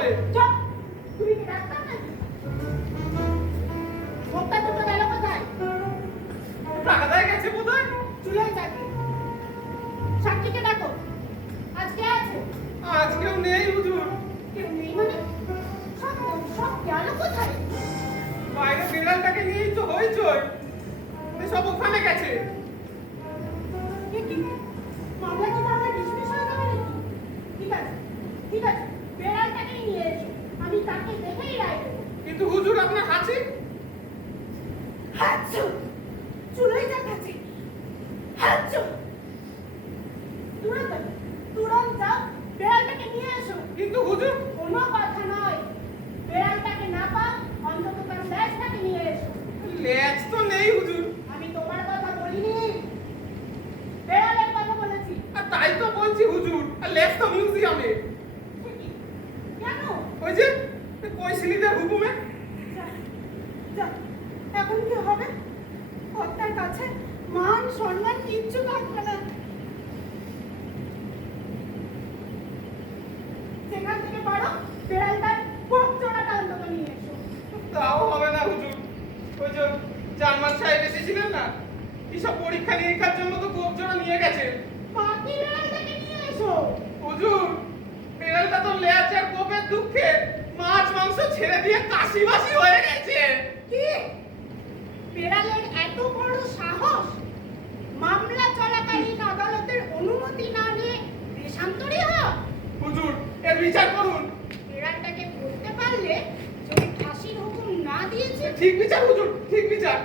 হবে। চুপ, তুমি কি ডাক্তার নাকি? ভোক্তা দুটো গেল কোথায়? টাকাদায় গেছে বোধহয়। চুলোয় চাকরি। সাক্ষীকে ডাকো। আজকে আছে? আজকেও নেই হুজুর। কেউ নেই মানে? সব সব গেল কোথায়? বাইরে বিড়ালটাকে নিয়েই তো হইচই। সব ওখানে গেছে। এ কি? মামলা কি তাহলে ডিসমিস হয়ে যাবে নাকি? ঠিক আছে, ঠিক আছে, বেড়ালটাকেই নিয়ে এসো। আমি তাকে দেখেই রায় দেবো। কিন্তু হুজুর আপনার হাঁচি। হাঁচু, চুলোয় যাচ্ছে। হাঁচু, তুরন্ত তুরন্ত যাও, বেড়ালটাকে নিয়ে এসো। কিন্তু হুজুর। কোনো কথা নয়, বেড়ালটাকে না পাও অন্তত তার ল্যাজটাকে নিয়ে এসো। লেজ তো নেই হুজুর। আমি তোমার কথা বলিনি, বেড়ালের কথা বলেছি। আর তাই তো বলছি হুজুর। আর লেজ তো মিউজিয়ামে। সে কি? কেন? ওই যে কৈশিনীদের হুকুমে। যা, যা, এখন কি হবে? কর্তার কাছে মান সম্মান কিচ্ছু থাকবে না। সেখান থেকে পারো বেড়ালটার কোপ চড়াটা অন্তত নিয়ে এসো। তাও হবে না হুজুর। ওই যে জার্মান সাহেব এসেছিলেন না, এসব পরীক্ষা নিরীক্ষার জন্য তো গোপজোড়া নিয়ে গেছে। বাকি বেড়ালটাকে নিয়ে এসো। হুজুর, বিড়ালটা তো লেজ আর কোপের দুঃখে মাছ মাংস ছেড়ে দিয়ে কাশিবাসি হয়ে গেছে। কি? বেড়ালের এত বড় সাহস, মামলা চলাকালীন আদালতের অনুমতি না নিয়ে দেশান্তরী হয়? হুজুর, এর বিচার করুন। বেড়ালটাকে ধরতে পারলে যদি ফাঁসির হুকুম না দিয়েছে। ঠিক বিচার হুজুর, ঠিক বিচার।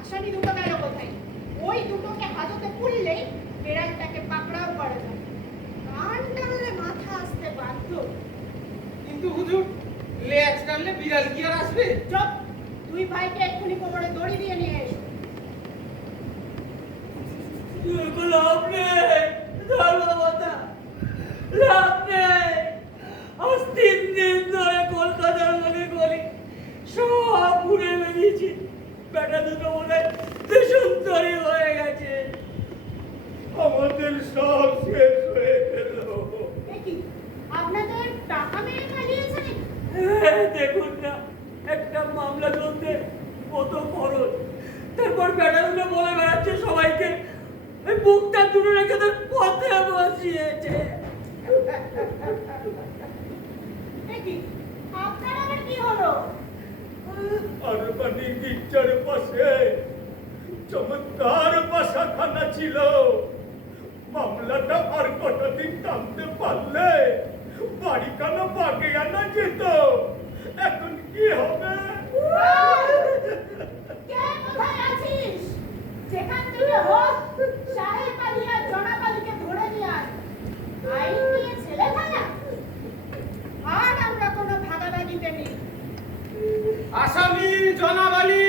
আসামি দুটো গেল কোথায়? ওই দুটোকে হাজতে পুরলেই বেড়ালটাকে পাকড়াও করা যাবে। কান টানলে মাথা আসতে বাধ্য। কিন্তু হুজুর, লেজ টানলে বিড়াল কি আর আসবে? চুপ, দুই ভাইকে এক্ষুনি কোমরে দড়ি দিয়ে নিয়ে এসো। লাভ নেই, ধর্মমাতা, লাভ নেই। আজ 3 দিন ধরে কলকাতার গলি গলি সব ঘুরে বেরিয়েছি। বেটা দুটো মনে হয় দেশান্তরী হয়ে গেছে। আমাদের সব শেষ হয়ে গেল। এ কি, আপনাদের টাকা মেরে পালিয়েছে নাকি? দেখুন না, একটা মামলা চলতে কত খরচ। তারপর বেটা দুটো বলে বেড়াচ্ছে সবাইকে এই বুকটা দুটো রেখে তোর পথে বসিয়েছে। এ কি, আপনার আবার কি হলো? আরবানির গির্জার পাশে চমৎকার বাসাখানা ছিল। মামলাটা আর কটা দিন টানতে পারলে বাড়িখানা বাগে আনা যেত। এখন কি হবে? কে কোথায় আছিস? যেখান থেকে হোক সাহেব আলী আর জনাব আলীকে ধরে নিয়ে আয়। আইন নিয়ে ছেলে খেলা? আর আমরা কোনো ভাগাভাগিতে নেই। আসামি জনাব আলী